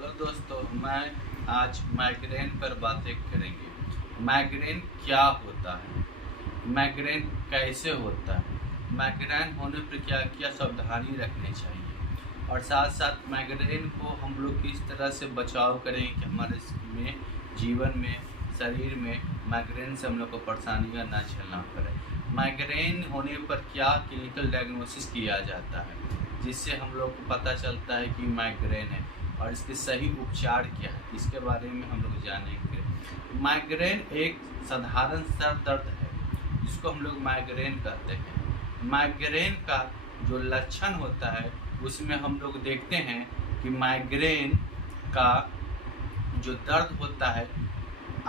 Hello दोस्तों, मैं आज माइग्रेन पर बातें करेंगे। माइग्रेन क्या होता है, माइग्रेन कैसे होता है, माइग्रेन होने पर क्या क्या सावधानी रखनी चाहिए और साथ साथ माइग्रेन को हम लोग किस तरह से बचाव करें कि हमारे में जीवन में शरीर में माइग्रेन से हम लोग को परेशानियाँ ना झेलना पड़े। माइग्रेन होने पर क्या क्लिनिकल डायग्नोसिस किया जाता है जिससे हम लोग को पता चलता है कि माइग्रेन है और इसके सही उपचार क्या है, इसके बारे में हम लोग जानेंगे। माइग्रेन एक साधारण सर दर्द है जिसको हम लोग माइग्रेन कहते हैं। माइग्रेन का जो लक्षण होता है उसमें हम लोग देखते हैं कि माइग्रेन का जो दर्द होता है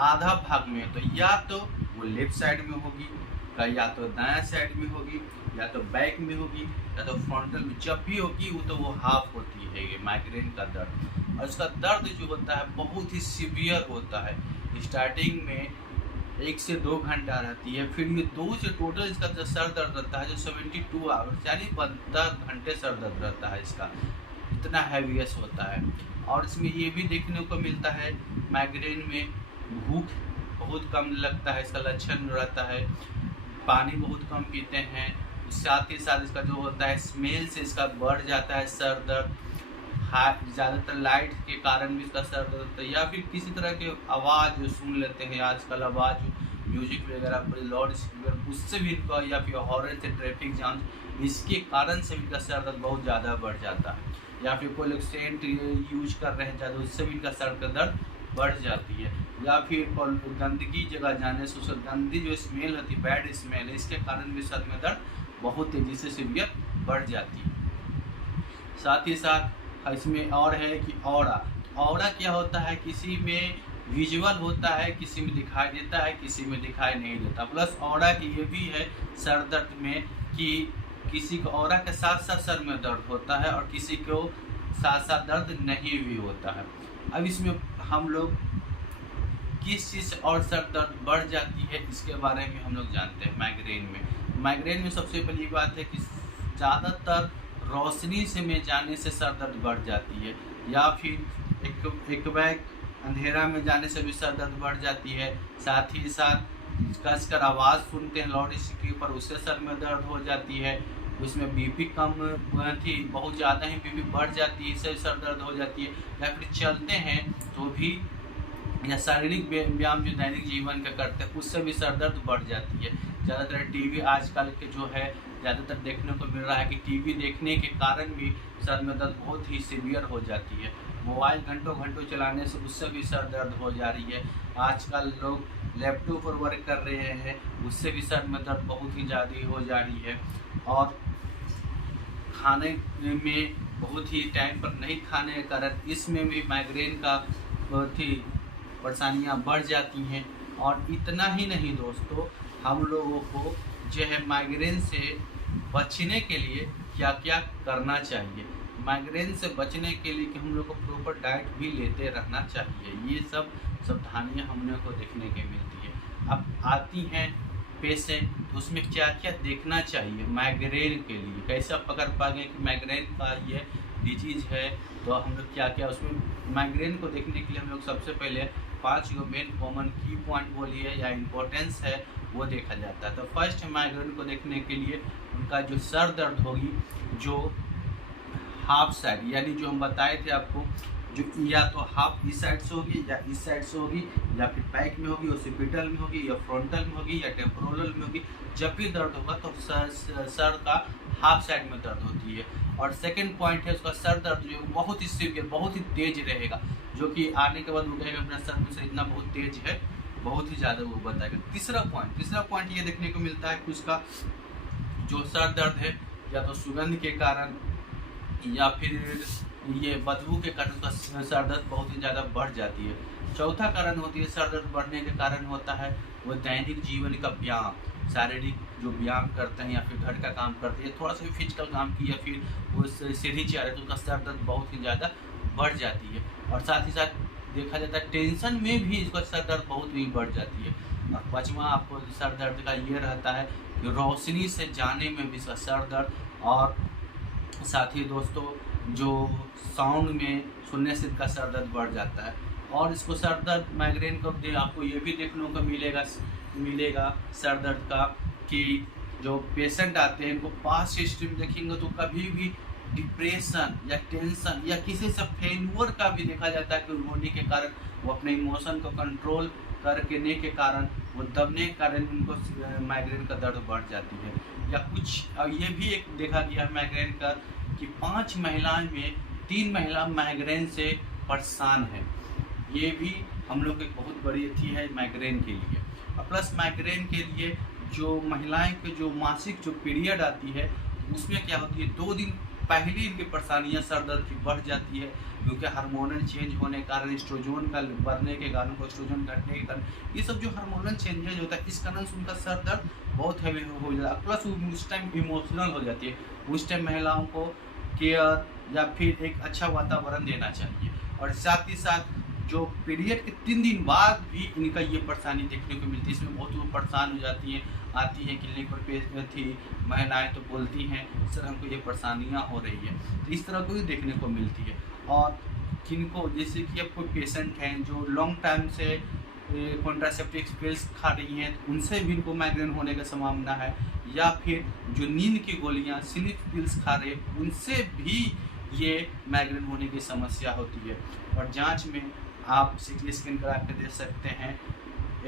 आधा भाग में तो या तो वो लेफ्ट साइड में होगी, या तो दायां साइड में होगी, या तो बैक में होगी, या तो फ्रंटल में। जब भी होगी वो तो वो हाफ होती है ये माइग्रेन का दर्द। और इसका दर्द जो होता है बहुत ही सीवियर होता है। स्टार्टिंग में 1 से 2 घंटा रहती है, फिर ये 2 से टोटल इसका जो सर दर्द रहता है जो 72 आवर्स यानी 10 घंटे सर दर्द रहता है इसका, इतना हैवीएस होता है। और इसमें ये भी देखने को मिलता है माइग्रेन में भूख बहुत कम लगता है, इसका लक्षण रहता है। पानी बहुत कम पीते हैं, साथ ही साथ इसका जो होता है स्मेल से इसका बढ़ जाता है सर दर्द। ज़्यादातर लाइट के कारण भी इसका सर दर्द होता है, या फिर किसी तरह के आवाज़ जो सुन लेते हैं आजकल, आवाज़ म्यूजिक वगैरह बड़े लाउड स्पीकर, उससे भी इनका, या फिर हॉर्न से ट्रैफिक जाम, इसके कारण से भी इनका सर दर्द बहुत ज़्यादा बढ़ जाता है। या फिर कोई लोग सेंट यूज कर रहे हैं ज़्यादा, उससे भी इनका सर का दर्द बढ़ जाती है। या फिर गंदगी जगह जाने से उससे गंदी जो स्मेल होती है, बैड स्मेल है, इसके कारण भी सर में दर्द बहुत तेज़ी से सीवियर बढ़ जाती है। साथ ही साथ इसमें और है कि औरा क्या होता है, किसी में विजुअल होता है, किसी में दिखाई देता है, किसी में दिखाई नहीं देता। प्लस औरा की ये भी है सर दर्द में कि किसी को औरा के साथ साथ सर में दर्द होता है और किसी को साथ साथ दर्द नहीं भी होता है। अब इसमें हम लोग किस चीज़ और सर दर्द बढ़ जाती है इसके बारे में हम लोग जानते हैं। माइग्रेन में सबसे पहली बात है कि ज़्यादातर रोशनी से में जाने से सर दर्द बढ़ जाती है, या फिर एक बैग अंधेरा में जाने से भी सर दर्द बढ़ जाती है। साथ ही साथ कसकर आवाज़ सुनते हैं लाउड स्पीकर पर, उससे सर में दर्द हो जाती है। उसमें बीपी कम थी, बहुत ज़्यादा ही बीपी बढ़ जाती है, इससे सर दर्द हो जाती है। या फिर चलते हैं तो भी, या शारीरिक व्यायाम जो दैनिक जीवन का करते हैं उससे भी सर दर्द बढ़ जाती है। ज़्यादातर टीवी आजकल के जो है ज़्यादातर देखने को मिल रहा है कि टीवी देखने के कारण भी सर में दर्द बहुत ही सीवियर हो जाती है। मोबाइल घंटों घंटों चलाने से उससे भी सर दर्द हो जा रही है। आजकल लोग लैपटॉप पर वर्क कर रहे हैं, उससे भी सर में दर्द बहुत ही ज़्यादा हो जा रही है। और खाने में बहुत ही टाइम पर नहीं खाने के कारण इसमें भी माइग्रेन का बहुत ही परेशानियाँ बढ़ जाती हैं। और इतना ही नहीं दोस्तों, हम लोगों को जो है माइग्रेन से बचने के लिए क्या क्या करना चाहिए। माइग्रेन से बचने के लिए कि हम लोग को प्रॉपर डाइट भी लेते रहना चाहिए। ये सब सावधानियाँ हम लोग को देखने के मिलती है। अब आती हैं पेशेंट, तो उसमें क्या क्या देखना चाहिए माइग्रेन के लिए, कैसे आप पकड़ पाएंगे कि माइग्रेन का ये डिजीज़ है। तो हम लोग क्या क्या उसमें माइग्रेन को देखने के लिए हम लोग सबसे पहले 5 मेन कॉमन की पॉइंट बोलिए या इम्पोर्टेंस है वो देखा जाता है। तो फर्स्ट माइग्रेन को देखने के लिए उनका जो सर दर्द होगी, जो हाफ साइड यानी जो हम बताए थे आपको, जो या तो हाफ इस साइड से होगी या इस साइड से होगी, या फिर बैक में होगी, ओसिपिटल में होगी, या फ्रंटल में होगी, या टेम्पोरल में होगी। जब भी दर्द होगा तो सर का हाफ साइड में दर्द होती है। और सेकंड पॉइंट है उसका सर दर्द जो बहुत ही सीवियर, बहुत ही तेज रहेगा, जो कि आने के बाद वो कहेगा अपना सर में से इतना बहुत तेज है, बहुत ही ज़्यादा वो बताएगा। तीसरा पॉइंट ये देखने को मिलता है कि उसका जो सर दर्द है या तो सुगंध के कारण या फिर ये बदबू के कारण उसका सर दर्द बहुत ही ज़्यादा बढ़ जाती है। चौथा कारण होती है सर दर्द बढ़ने के कारण होता है वो दैनिक जीवन का व्यायाम, शारीरिक जो व्यायाम करते हैं या फिर घर का काम करते हैं, थोड़ा सा भी फिजिकल काम किया, फिर वो सीढ़ी चढ़े तो उसका सर दर्द बहुत ही ज़्यादा बढ़ जाती है। और साथ ही साथ देखा जाता है टेंशन में भी इसका सर दर्द बहुत ही बढ़ जाती है। और पाँचवा आपको सर दर्द का ये रहता है कि रोशनी से जाने में भी इसका सर दर्द। और साथ ही दोस्तों जो साउंड में सुनने से इनका सर दर्द बढ़ जाता है। और इसको सर दर्द माइग्रेन को आपको ये भी देखने को मिलेगा सर दर्द का कि जो पेशेंट आते हैं इनको पास्ट हिस्ट्री में देखेंगे तो कभी भी डिप्रेशन या टेंशन या किसी से फेल्यूर का भी देखा जाता है कि होने के कारण वो अपने इमोशन को कंट्रोल करने के कारण वो दबने के कारण उनको माइग्रेन का दर्द बढ़ जाती है। या कुछ ये भी एक देखा गया है माइग्रेन का कि 5 महिलाओं में 3 महिला माइग्रेन से परेशान है। ये भी हम लोग एक बहुत बड़ी अथी है माइग्रेन के लिए। और प्लस माइग्रेन के लिए जो महिलाएं के जो मासिक जो पीरियड आती है उसमें क्या होती है 2 दिन पहले इनकी परेशानियां सर दर्द की बढ़ जाती है, क्योंकि हार्मोनल चेंज होने के कारण एस्ट्रोजन का बढ़ने के कारण एस्ट्रोजन घटने के कारण ये सब जो हार्मोनल चेंजेज होता है इस कारण से उनका सर दर्द बहुत हैवी हो जाता है। प्लस उस टाइम इमोशनल हो जाती है। उस टाइम महिलाओं को केयर या फिर एक अच्छा वातावरण देना चाहिए। और साथ ही साथ जो पीरियड के 3 दिन बाद भी इनका ये परेशानी देखने को मिलती है। इसमें बहुत वो परेशान हो जाती हैं, आती हैं क्लिनिक पर थी महिलाएं तो बोलती हैं सर हमको ये परेशानियां हो रही है। तो इस तरह को भी देखने को मिलती है। और किनको जैसे कि अब कोई पेशेंट हैं जो लॉन्ग टाइम से कॉन्ट्रासेप्टिव पिल्स खा रही हैं तो उनसे भी इनको माइग्रेन होने का संभावना है। या फिर जो नींद की गोलियां स्लीप पिल्स खा रहे हैं उनसे भी ये माइग्रेन होने की समस्या होती है। और जांच में आप सीटी स्कैन करा के देख सकते हैं,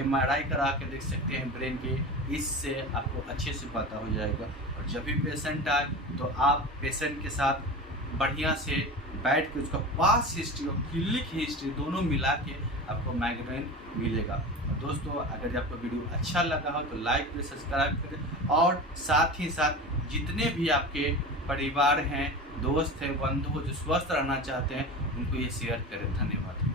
MRI करा के देख सकते हैं ब्रेन के, इससे आपको अच्छे से पता हो जाएगा। और जब भी पेशेंट आए तो आप पेशेंट के साथ बढ़िया से बैठ के उसका पास्ट हिस्ट्री और क्लिनिक हिस्ट्री दोनों मिला के आपको माइग्रेन मिलेगा। और दोस्तों अगर आपको वीडियो अच्छा लगा हो तो लाइक करें, सब्सक्राइब करें और साथ ही साथ जितने भी आपके परिवार हैं, दोस्त हैं, बंधु जो स्वस्थ रहना चाहते हैं उनको ये शेयर करें। धन्यवाद।